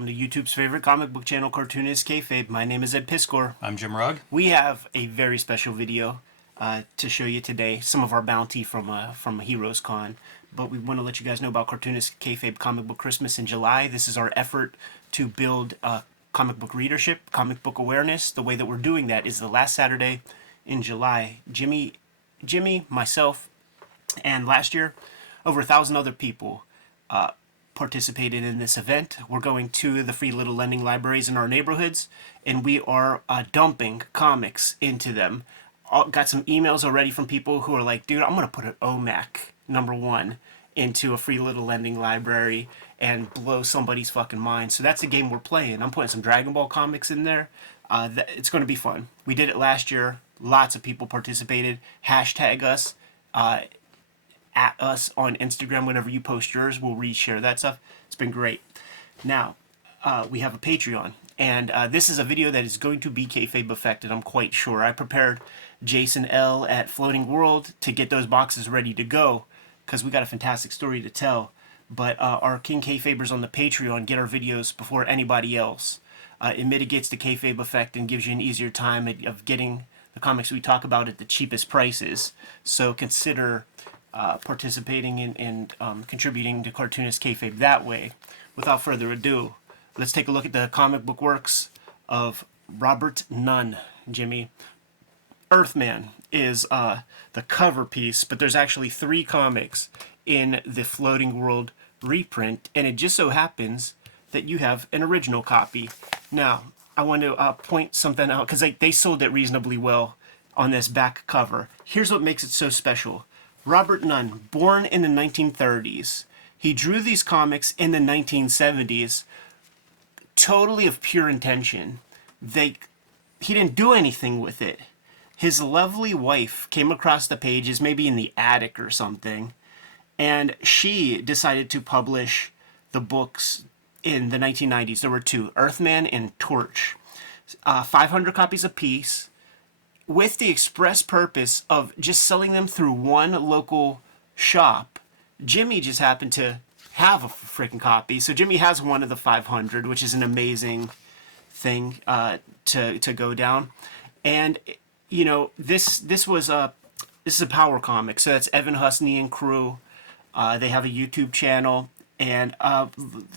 welcome to YouTube's favorite comic book channel, Cartoonist Kayfabe. My name is Ed Piskor. I'm Jim Rugg. We have a very special video to show you today, some of our bounty from Heroes Con. But we want to let you guys know about Cartoonist Kayfabe Comic Book Christmas in July. This is our effort to build comic book readership, comic book awareness. The way that we're doing that is the last Saturday in July. Jimmy, myself, and last year, over 1,000 other people participated in this event. We're going to the free little lending libraries in our neighborhoods, and we are dumping comics into them. Got some emails already from people who are like, dude, I'm going to put an OMAC #1 into a free little lending library and blow somebody's fucking mind. So that's the game we're playing. I'm putting some Dragon Ball comics in there. It's going to be fun. We did it last year. Lots of people participated. Hashtag us. At us on Instagram. Whenever you post yours, we'll reshare that stuff. It's been great. Now, we have a Patreon, and this is a video that is going to be kayfabe affected, I'm quite sure. I prepared Jason L. at Floating World to get those boxes ready to go, because we got a fantastic story to tell. But our King Kayfabers on the Patreon get our videos before anybody else. It mitigates the kayfabe effect and gives you an easier time of getting the comics we talk about at the cheapest prices. So consider participating and contributing to Cartoonist Kayfabe that way. Without further ado, let's take a look at the comic book works of Robert Nunn. Jimmy, Earthman is the cover piece, but there's actually 3 comics in the Floating World reprint, and it just so happens that you have an original copy. Now, I want to point something out, because they sold it reasonably well on this back cover. Here's what makes it so special. Robert Nunn, born in the 1930s. He drew these comics in the 1970s, totally of pure intention. He didn't do anything with it. His lovely wife came across the pages, maybe in the attic or something, and she decided to publish the books in the 1990s. There were 2, Earthman and Torch, 500 copies apiece, with the express purpose of just selling them through one local shop. Jimmy just happened to have a freaking copy, so Jimmy has one of the 500, which is an amazing thing to go down. And you know, this is a power comic, so that's Evan Husney and crew. They have a YouTube channel and a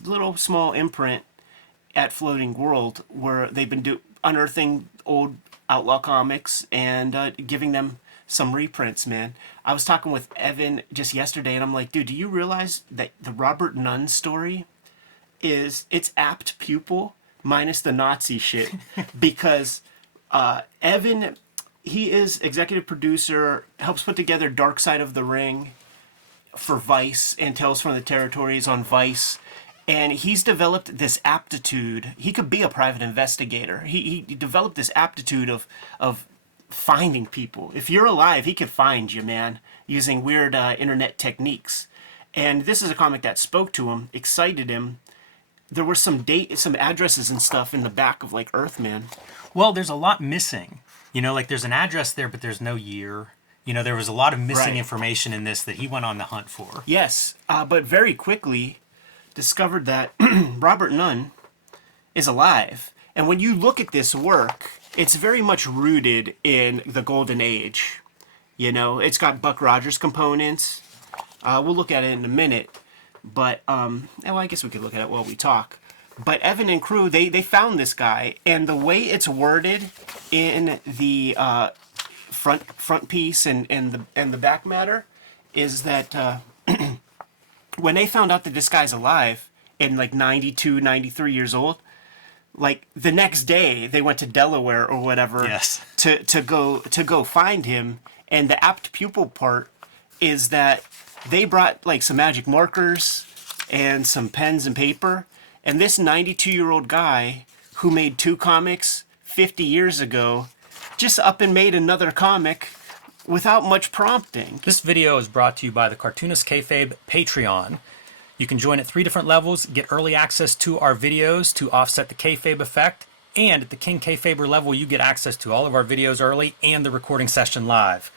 little small imprint at Floating World where they've been unearthing old Outlaw comics and giving them some reprints, man. I was talking with Evan just yesterday, and I'm like, dude, do you realize that the Robert Nunn story it's apt pupil minus the Nazi shit? Because Evan, he is executive producer, helps put together Dark Side of the Ring for Vice and Tales from the Territories on Vice. And he's developed this aptitude. He could be a private investigator. He developed this aptitude of finding people. If you're alive, he could find you, man, using weird internet techniques. And this is a comic that spoke to him, excited him. There were some addresses and stuff in the back of like Earthman. Well, there's a lot missing. You know, like there's an address there, but there's no year. You know, there was a lot of missing information in this that he went on the hunt for. Yes, but very quickly discovered that Robert Nunn is alive. And when you look at this work, it's very much rooted in the Golden Age. You know, it's got Buck Rogers components. We'll look at it in a minute. But, well, I guess we could look at it while we talk. But Evan and crew, they found this guy. And the way it's worded in the front piece and the back matter is that when they found out that this guy's alive and like 92, 93 years old, like the next day they went to Delaware or whatever. Yes. to go find him. And the apt pupil part is that they brought like some magic markers and some pens and paper. And this 92-year-old guy who made 2 comics 50 years ago just up and made another comic without much prompting. This video is brought to you by the Cartoonist Kayfabe Patreon. You can join at 3 different levels, get early access to our videos to offset the kayfabe effect, and at the King Kayfaber level, you get access to all of our videos early and the recording session live.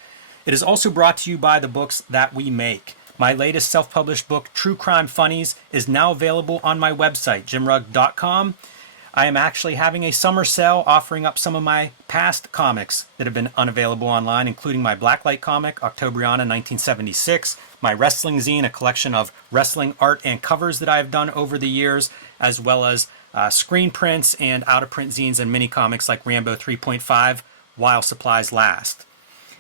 It is also brought to you by the books that we make. My latest self-published book, True Crime Funnies, is now available on my website, jimrugg.com. I am actually having a summer sale offering up some of my past comics that have been unavailable online, including my Blacklight comic, Octobriana 1976, my wrestling zine, a collection of wrestling art and covers that I have done over the years, as well as screen prints and out-of-print zines and mini comics like Rambo 3.5, while supplies last.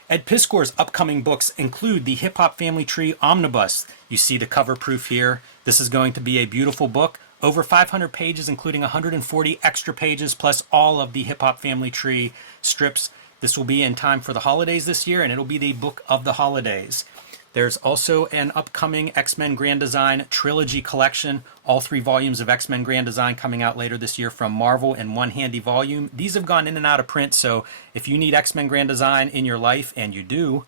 Ed Piskor's upcoming books include the Hip Hop Family Tree Omnibus. You see the cover proof here. This is going to be a beautiful book. Over 500 pages, including 140 extra pages, plus all of the Hip Hop Family Tree strips. This will be in time for the holidays this year, and it'll be the book of the holidays. There's also an upcoming X-Men Grand Design trilogy collection. All 3 volumes of X-Men Grand Design coming out later this year from Marvel in one handy volume. These have gone in and out of print, so if you need X-Men Grand Design in your life, and you do,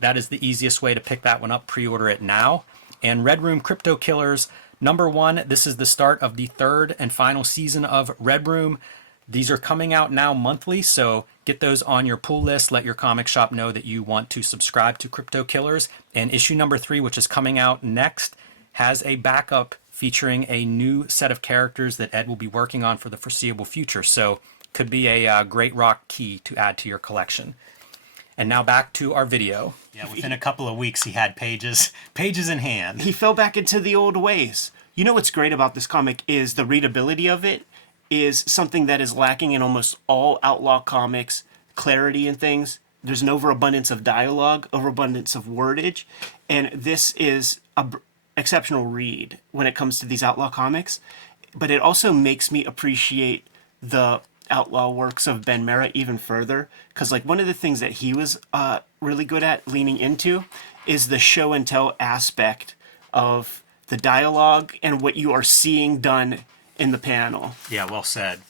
that is the easiest way to pick that one up. Pre-order it now. And Red Room Crypto Killers #1, this is the start of the 3rd and final season of Red Room. These are coming out now monthly, so get those on your pull list. Let your comic shop know that you want to subscribe to Crypto Killers. And issue #3, which is coming out next, has a backup featuring a new set of characters that Ed will be working on for the foreseeable future. So could be a great rock key to add to your collection. And now back to our video. Yeah, within a couple of weeks, he had pages in hand. He fell back into the old ways. You know what's great about this comic is the readability of it is something that is lacking in almost all Outlaw comics. Clarity and things. There's an overabundance of dialogue, overabundance of wordage, and this is an exceptional read when it comes to these Outlaw comics. But it also makes me appreciate the Outlaw works of Ben Mara even further, because like one of the things that he was really good at leaning into is the show and tell aspect of the dialogue and what you are seeing done in the panel. Yeah, well said.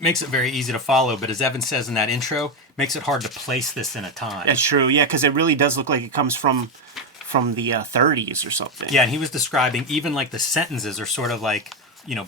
Makes it very easy to follow, but as Evan says in that intro, makes it hard to place this in a time. That's true, yeah, because it really does look like it comes from the 30s or something. Yeah, and he was describing even like the sentences are sort of like, you know,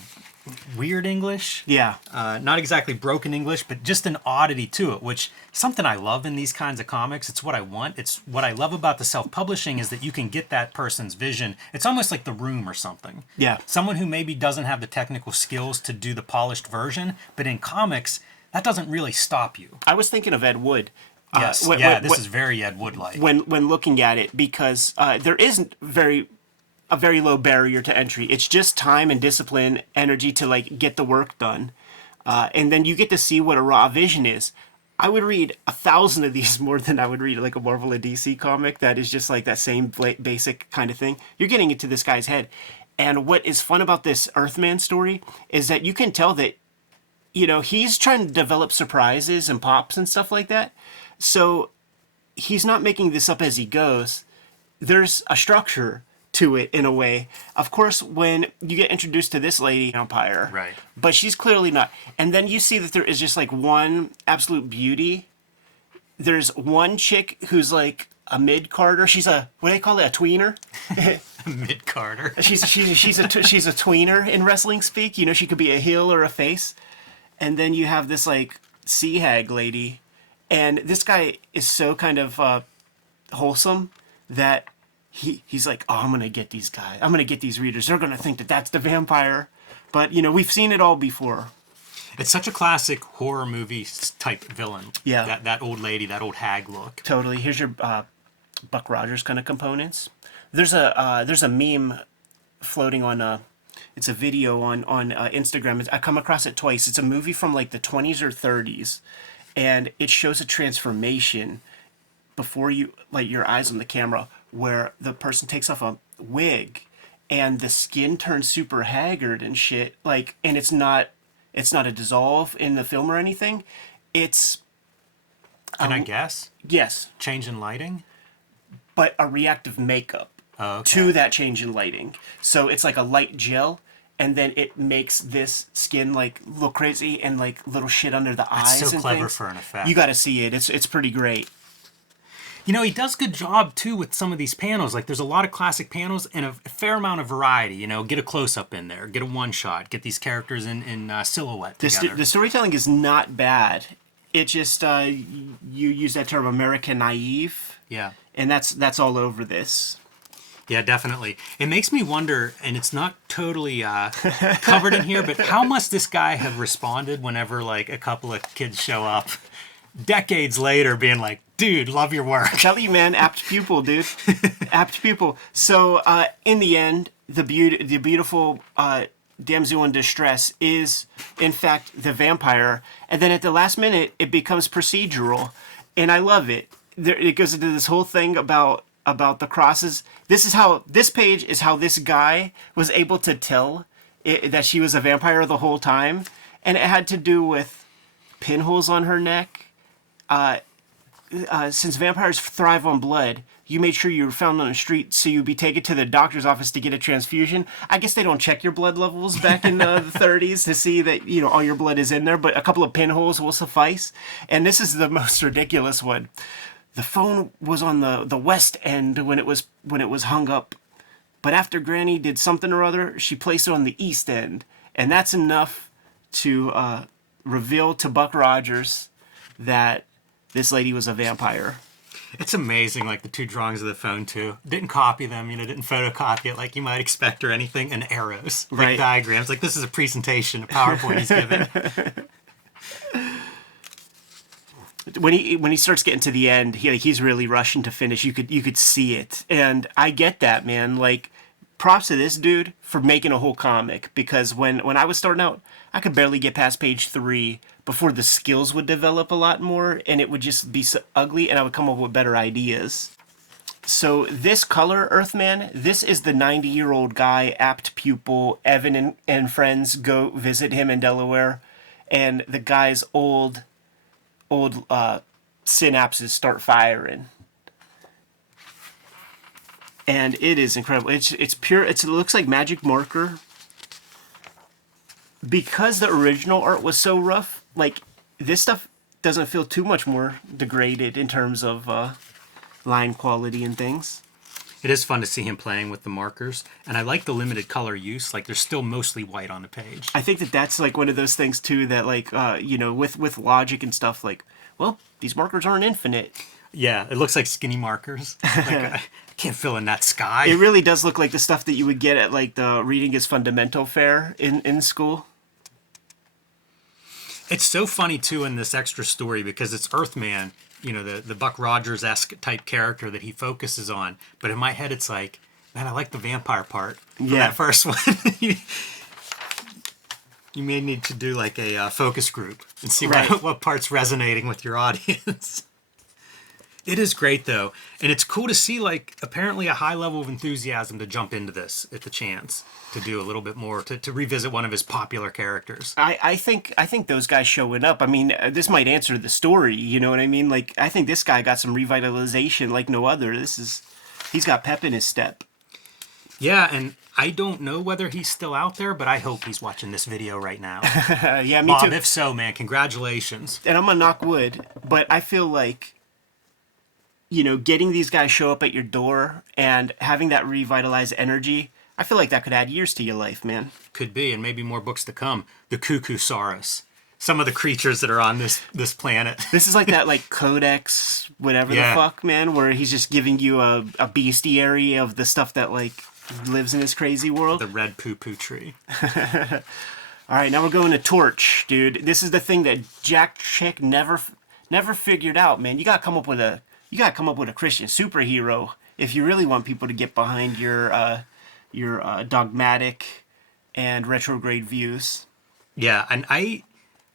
weird English. Yeah. Not exactly broken English, but just an oddity to it, which is something I love in these kinds of comics. It's what I want. It's what I love about the self-publishing is that you can get that person's vision. It's almost like The Room or something. Yeah. Someone who maybe doesn't have the technical skills to do the polished version, but in comics, that doesn't really stop you. I was thinking of Ed Wood. Yes. This is very Ed Wood-like. When looking at it, because there isn't a very low barrier to entry. It's just time and discipline, energy to like get the work done. And then you get to see what a raw vision is. I would read 1,000 of these more than I would read like a Marvel or DC comic that is just like that same basic kind of thing. You're getting into this guy's head. And what is fun about this Earthman story is that you can tell that, you know, he's trying to develop surprises and pops and stuff like that. So he's not making this up as he goes. There's a structure to it in a way. Of course, when you get introduced to this lady vampire, right? But she's clearly not. And then you see that there is just like one absolute beauty. There's one chick who's like a mid-carder. She's a, what do they call it? A tweener. Mid-carder. she's a tweener in wrestling speak. You know, she could be a heel or a face. And then you have this like sea hag lady, and this guy is so kind of wholesome that he's like, oh, I'm going to get these guys. I'm going to get these readers. They're going to think that that's the vampire. But, you know, we've seen it all before. It's such a classic horror movie type villain. Yeah. That old lady, that old hag look. Totally. Here's your Buck Rogers kind of components. There's a meme floating on it's a video on Instagram. I come across it twice. It's a movie from like the 20s or 30s, and it shows a transformation before you like your eyes on the camera, where the person takes off a wig and the skin turns super haggard and shit. Like, and it's not a dissolve in the film or anything. It's Can I guess? Yes. Change in lighting? But a reactive makeup to that change in lighting. So it's like a light gel, and then it makes this skin like look crazy and like little shit under the eyes. It's so and clever things. for an effect. You got to see it. It's pretty great. You know, he does a good job, too, with some of these panels. Like, there's a lot of classic panels and a fair amount of variety. You know, get a close-up in there, get a one-shot, get these characters in silhouette together. The storytelling is not bad. it just you use that term American naive, Yeah. and that's all over this. Yeah, definitely. It makes me wonder, and it's not totally covered in here, but how must this guy have responded whenever like a couple of kids show up decades later being like, dude, love your work. Tell you, man, apt pupil, dude. Apt pupil. So in the end, the beautiful damsel in distress is in fact the vampire, and then at the last minute it becomes procedural, and I love it. It goes into this whole thing about the crosses. This page is how this guy was able to tell that she was a vampire the whole time, and it had to do with pinholes on her neck. Since vampires thrive on blood, you made sure you were found on the street so you'd be taken to the doctor's office to get a transfusion. I guess they don't check your blood levels back in the 30s to see that, you know, all your blood is in there, but a couple of pinholes will suffice. And this is the most ridiculous one. The phone was on the west end when it was hung up, but after Granny did something or other, she placed it on the east end, and that's enough to reveal to Buck Rogers that this lady was a vampire. It's amazing, like the two drawings of the phone too. Didn't copy them, you know, didn't photocopy it like you might expect or anything, and arrows, like right. diagrams. Like this is a presentation, a PowerPoint he's giving. When he starts getting to the end, he's really rushing to finish. You could see it, and I get that, man. Like, props to this dude for making a whole comic, because when I was starting out, I could barely get past page 3 before the skills would develop a lot more, and it would just be so ugly, and I would come up with better ideas. So this color, Earthman, this is the 90-year-old guy, apt pupil. Evan and friends go visit him in Delaware, and the guy's old synapses start firing, and it is incredible. It's pure. It looks like magic marker, because the original art was so rough. Like, this stuff doesn't feel too much more degraded in terms of line quality and things. It is fun to see him playing with the markers, and I like the limited color use. Like, there's still mostly white on the page. I think that's like one of those things too that, like, you know, with logic and stuff, like, well, these markers aren't infinite. Yeah, it looks like skinny markers. Like, I can't fill in that sky. It really does look like the stuff that you would get at like the Reading is Fundamental fair in school. It's so funny too in this extra story because it's Earthman, you know, the Buck Rogers-esque type character that he focuses on. But in my head, it's like, man, I like the vampire part from that first one. You may need to do like a focus group and see what part's resonating with your audience. It is great though, and it's cool to see like apparently a high level of enthusiasm to jump into this at the chance to do a little bit more to revisit one of his popular characters. I think those guys showing up, I mean, this might answer the story, you know what I mean? Like, I think this guy got some revitalization like no other. He's got pep in his step. Yeah, and I don't know whether he's still out there, but I hope he's watching this video right now. Yeah, me Bob, too. if so, man, congratulations. And I'm gonna knock wood, but I feel like, you know, getting these guys show up at your door and having that revitalized energy, I feel like that could add years to your life, man. Could be, and maybe more books to come. The Cuckoosaurus. Some of the creatures that are on this planet. This is like that, like, Codex, whatever the fuck, man, where he's just giving you a bestiary of the stuff that, like, lives in this crazy world. The red poo-poo tree. All right, now we're going to Torch, dude. This is the thing that Jack Chick never figured out, man. You gotta come up with a Christian superhero if you really want people to get behind your dogmatic and retrograde views. Yeah, and I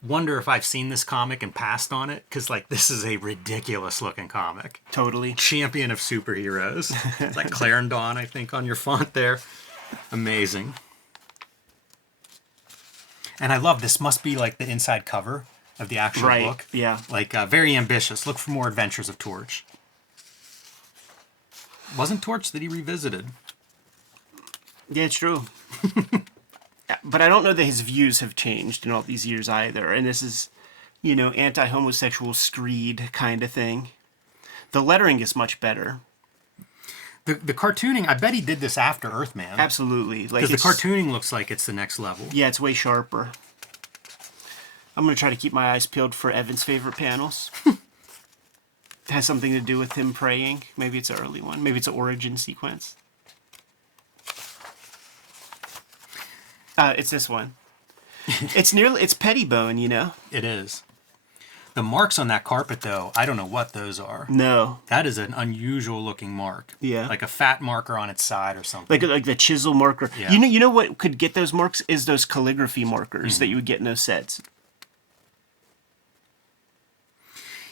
wonder if I've seen this comic and passed on it, because, like, this is a ridiculous looking comic. Totally. Champion of superheroes. It's like Clarendon, I think, on your font there. Amazing. And I love this. Must be like the inside cover of the actual book. Yeah. Like, very ambitious. Look for more adventures of Torch. Wasn't Torch that he revisited? Yeah, it's true. But I don't know that his views have changed in all these years either. And this is, you know, anti-homosexual screed kind of thing. The lettering is much better. The cartooning, I bet he did this after Earthman. Absolutely. Because the cartooning looks like it's the next level. Yeah, it's way sharper. I'm going to try to keep my eyes peeled for Evan's favorite panels. It has something to do with him praying. Maybe it's an early one. Maybe it's an origin sequence. It's this one. It's Pettibone, you know? It is. The marks on that carpet, though, I don't know what those are. No. That is an unusual looking mark. Yeah. Like a fat marker on its side or something. Like the chisel marker. Yeah. You know what could get those marks is those calligraphy markers that you would get in those sets.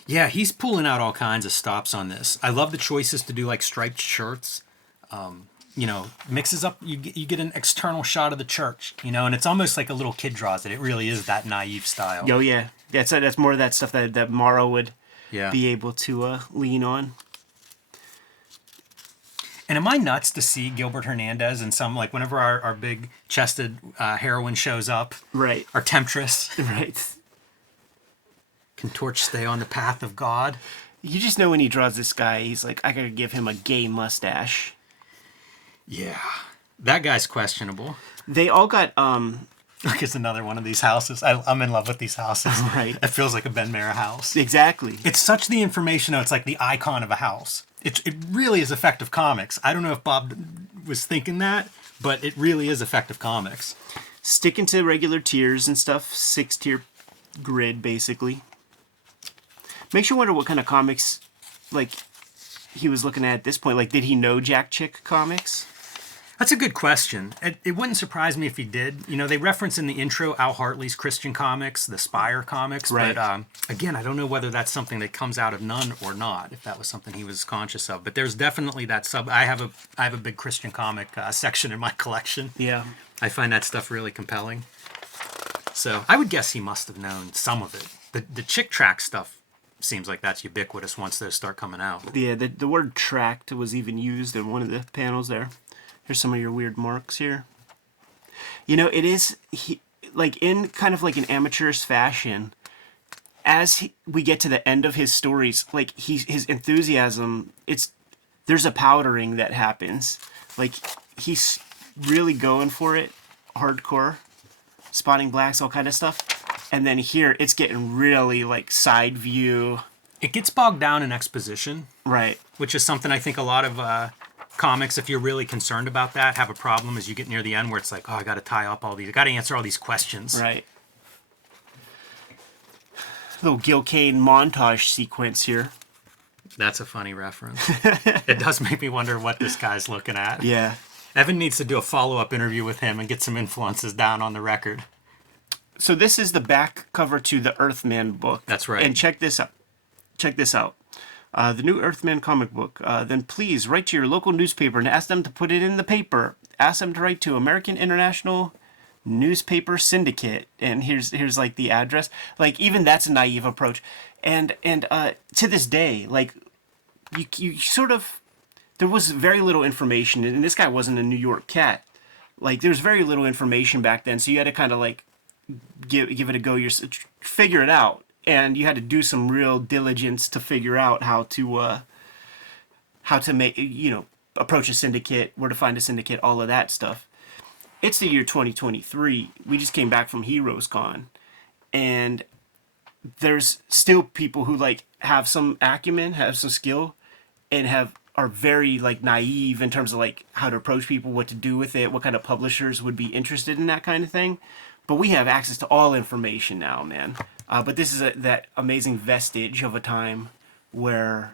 Yeah, he's pulling out all kinds of stops on this. I love the choices to do like striped shirts. Mixes up, you get an external shot of the church, and it's almost like a little kid draws it. It really is that naive style. Oh, yeah. That's more of that stuff that Morrow would Yeah. be able to lean on. And am I nuts to see Gilbert Hernandez in some, like, whenever our big chested heroine shows up? Right. Our temptress. Right. Can Torch stay on the path of God? You just know when he draws this guy, he's like, I gotta give him a gay mustache. Yeah. That guy's questionable. They all got, Look, it's another one of these houses. I'm in love with these houses. Right. It feels like a Ben Mara house. Exactly. It's such the information, though. It's like the icon of a house. It really is effective comics. I don't know if Bob was thinking that, but it really is effective comics. Sticking to regular tiers and stuff. 6-tier grid, basically. Makes you wonder what kind of comics, like, he was looking at this point. Like, did he know Jack Chick comics? That's a good question. It wouldn't surprise me if he did. They reference in the intro Al Hartley's Christian comics, the Spire comics. Right. But again, I don't know whether that's something that comes out of Nunn or not, if that was something he was conscious of. But there's definitely that sub. I have a big Christian comic section in my collection. Yeah. I find that stuff really compelling. So I would guess he must have known some of it. The Chick Track stuff seems like that's ubiquitous once those start coming out. Yeah, the word tract was even used in one of the panels there. Here's some of your weird marks here. It is, like, in kind of like an amateurish fashion, as we get to the end of his stories, like, his enthusiasm, there's a powdering that happens. Like, he's really going for it, hardcore, spotting blacks, all kind of stuff. And then here, it's getting really, like, side view. It gets bogged down in exposition. Right. Which is something I think a lot of comics, if you're really concerned about that, have a problem as you get near the end where it's like, oh, I got to tie up all these, I got to answer all these questions. Right. Little Gil Kane montage sequence here. That's a funny reference. It does make me wonder what this guy's looking at. Yeah. Evan needs to do a follow-up interview with him and get some influences down on the record. So this is the back cover to the Earthman book. That's right. And check this out. The new Earthman comic book. Then please write to your local newspaper and ask them to put it in the paper. Ask them to write to American International Newspaper Syndicate. And here's like the address. Like, even that's a naive approach. And to this day, like, you sort of, there was very little information, and this guy wasn't a New York cat. Like, there's very little information back then, so you had to kind of like give it a go, figure it out. And you had to do some real diligence to figure out how to make, approach a syndicate, where to find a syndicate, all of that stuff. It's the year 2023. We just came back from Heroes Con, and there's still people who like have some acumen, have some skill, and are very like naive in terms of like how to approach people, what to do with it, what kind of publishers would be interested in that kind of thing. But we have access to all information now, man. But this is that amazing vestige of a time where,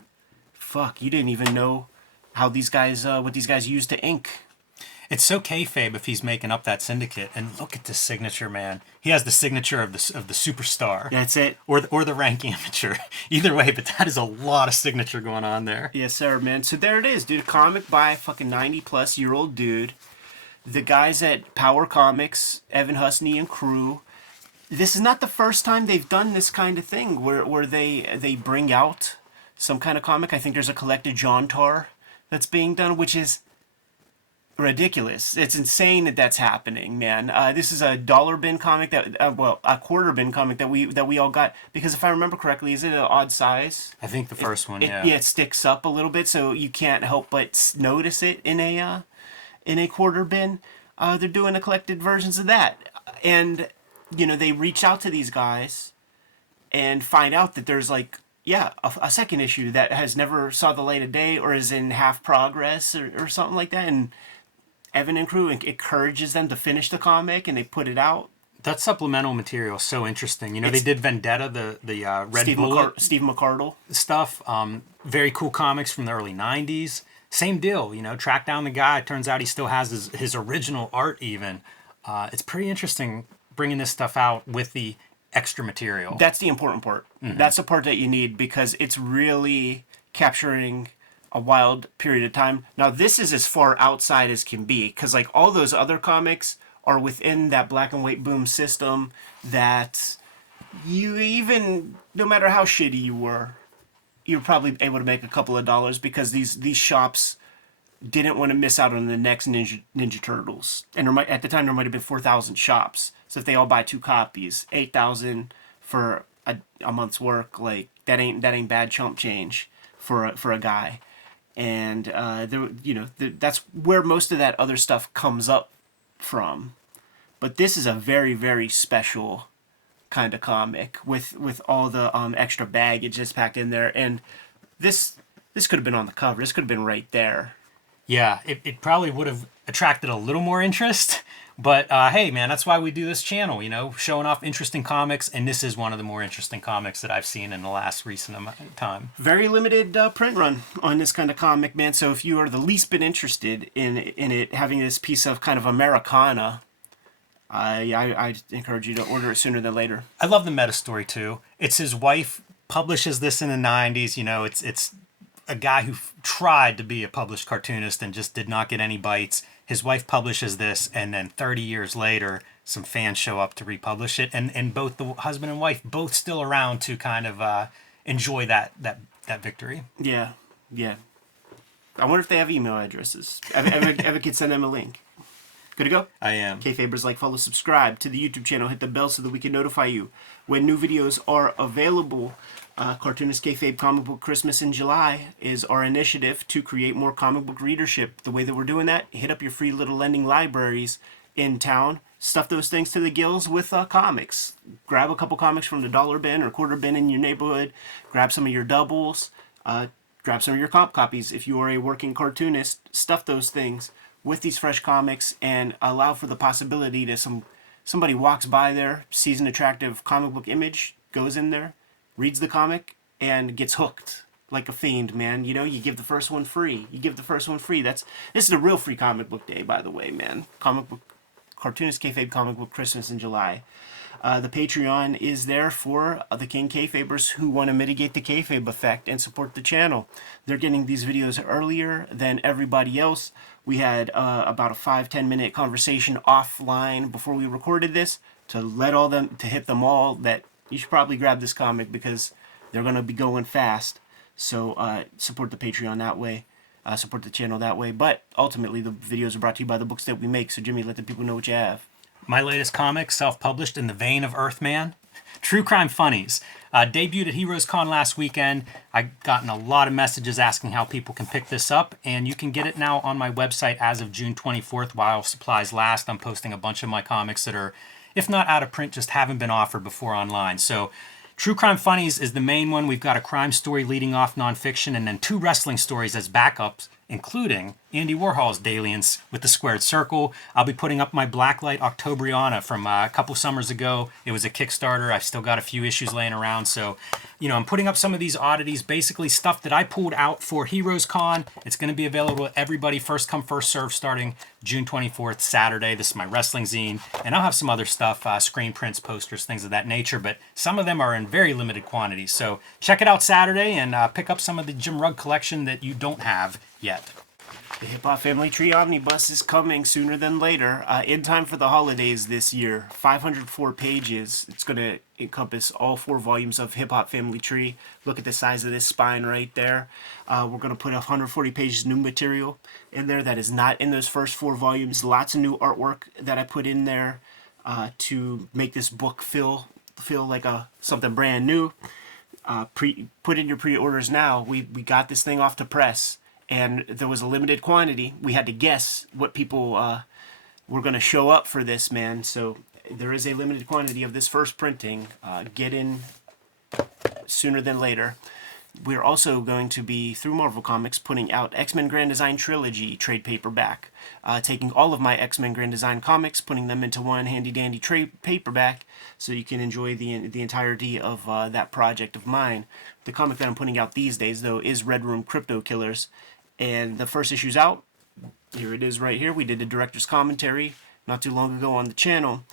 you didn't even know how these guys, what these guys used to ink. It's so kayfabe if he's making up that syndicate. And look at this signature, man. He has the signature of the superstar. That's it. Or the rank amateur. Either way, but that is a lot of signature going on there. Yes, sir, man. So there it is, dude. A comic by a fucking 90-plus-year-old dude. The guys at Power Comics, Evan Husney and crew. This is not the first time they've done this kind of thing where they bring out some kind of comic. I think there's a collected John Tar that's being done, which is ridiculous. It's insane that that's happening, man. This is a dollar bin comic a quarter bin comic that we all got, because if I remember correctly, is it an odd size? I think the first one, yeah. Yeah, it sticks up a little bit, so you can't help but notice it in a quarter bin. They're doing the collected versions of that, and they reach out to these guys and find out that there's like, yeah, a second issue that has never saw the light of day or is in half progress or something like that. And Evan and crew encourages them to finish the comic, and they put it out. That supplemental material is so interesting. They did Vendetta, the Red Bullet Steve McCardle stuff. Very cool comics from the early 90s. Same deal, track down the guy. Turns out he still has his original art even. It's pretty interesting bringing this stuff out with the extra material. That's the important part. Mm-hmm. That's the part that you need, because it's really capturing a wild period of time. Now, this is as far outside as can be, because like all those other comics are within that black and white boom system that you even, no matter how shitty you were, you're probably able to make a couple of dollars, because these shops didn't want to miss out on the next Ninja Turtles. And at the time there might have been 4,000 shops. So if they all buy 2 copies, 8,000 for a month's work, like that ain't bad chump change for a guy. And that's where most of that other stuff comes up from. But this is a very, very special kind of comic with all the extra baggage that's packed in there. And this could have been on the cover. This could have been right there. Yeah, it probably would have attracted a little more interest. But hey, man, that's why we do this channel, showing off interesting comics. And this is one of the more interesting comics that I've seen in the last recent amount of time. Very limited print run on this kind of comic, man. So if you are the least bit interested in it having this piece of kind of Americana, I encourage you to order it sooner than later. I love the meta story too. It's his wife publishes this in the 90s. It's a guy who tried to be a published cartoonist and just did not get any bites. His wife publishes this, and then 30 years later, some fans show up to republish it, and both the husband and wife both still around to kind of enjoy that victory. Yeah. I wonder if they have email addresses. Evan could send them a link. Good to go? I am. Kayfabers, like, follow, subscribe to the YouTube channel. Hit the bell so that we can notify you when new videos are available. Cartoonist Kayfabe Comic Book Christmas in July is our initiative to create more comic book readership. The way that we're doing that, hit up your free little lending libraries in town. Stuff those things to the gills with comics. Grab a couple comics from the dollar bin or quarter bin in your neighborhood. Grab some of your doubles. Grab some of your comp copies. If you are a working cartoonist, stuff those things with these fresh comics and allow for the possibility that somebody walks by there, sees an attractive comic book image, goes in there, reads the comic, and gets hooked like a fiend, man. You give the first one free. This is a real free comic book day, by the way, man. Cartoonist Kayfabe Comic Book Christmas in July. The Patreon is there for the King Kayfabers who want to mitigate the kayfabe effect and support the channel. They're getting these videos earlier than everybody else. We had about a 5-10 minute conversation offline before we recorded this to hit them all that you should probably grab this comic because they're going to be going fast. So support the Patreon that way. Support the channel that way. But ultimately, the videos are brought to you by the books that we make. So Jimmy, let the people know what you have. My latest comic, self-published in the vein of Earthman, True Crime Funnies. Debuted at Heroes Con last weekend. I've gotten a lot of messages asking how people can pick this up, and you can get it now on my website as of June 24th while supplies last. I'm posting a bunch of my comics that are, if not out of print, just haven't been offered before online. So True Crime Funnies is the main one. We've got a crime story leading off nonfiction, and then 2 wrestling stories as backups, including Andy Warhol's Dalliance with the Squared Circle. I'll be putting up my Blacklight Octobriana from a couple summers ago. It was a Kickstarter. I've still got a few issues laying around. So, I'm putting up some of these oddities, basically stuff that I pulled out for Heroes Con. It's going to be available to everybody, first come, first serve, starting June 24th, Saturday. This is my wrestling zine. And I'll have some other stuff, screen prints, posters, things of that nature. But some of them are in very limited quantities. So check it out Saturday and pick up some of the Jim Rugg collection that you don't have yet. The Hip Hop Family Tree Omnibus is coming sooner than later, in time for the holidays this year. 504 pages. It's going to encompass all 4 volumes of Hip Hop Family Tree. Look at the size of this spine right there. We're going to put 140 pages new material in there that is not in those first 4 volumes. Lots of new artwork that I put in there to make this book feel like something brand new. Put in your pre-orders now. We got this thing off to press. And there was a limited quantity. We had to guess what people were going to show up for this, man. So there is a limited quantity of this first printing. Get in sooner than later. We're also going to be, through Marvel Comics, putting out X-Men Grand Design Trilogy trade paperback. Taking all of my X-Men Grand Design comics, putting them into one handy-dandy trade paperback so you can enjoy the entirety of that project of mine. The comic that I'm putting out these days, though, is Red Room Crypto Killers. And the first issue's out. Here it is right here. We did a director's commentary not too long ago on the channel.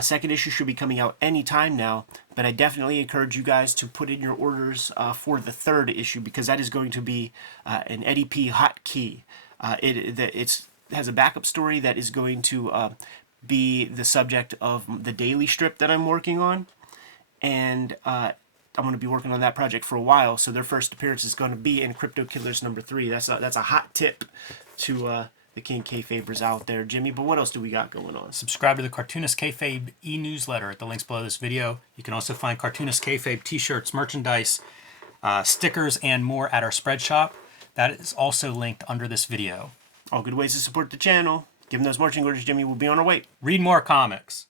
Second issue should be coming out any time now, but I definitely encourage you guys to put in your orders for the third issue, because that is going to be an Eddie P. hotkey. It has a backup story that is going to be the subject of the daily strip that I'm working on, and I'm going to be working on that project for a while, so their first appearance is going to be in Crypto Killers #3. That's a hot tip to the King Kayfabers out there, Jimmy. But what else do we got going on? Subscribe to the Cartoonist Kayfabe e-newsletter at the links below this video. You can also find Cartoonist Kayfabe t-shirts, merchandise, stickers, and more at our spread shop. That is also linked under this video. All good ways to support the channel. Give them those marching orders, Jimmy. We'll be on our way. Read more comics.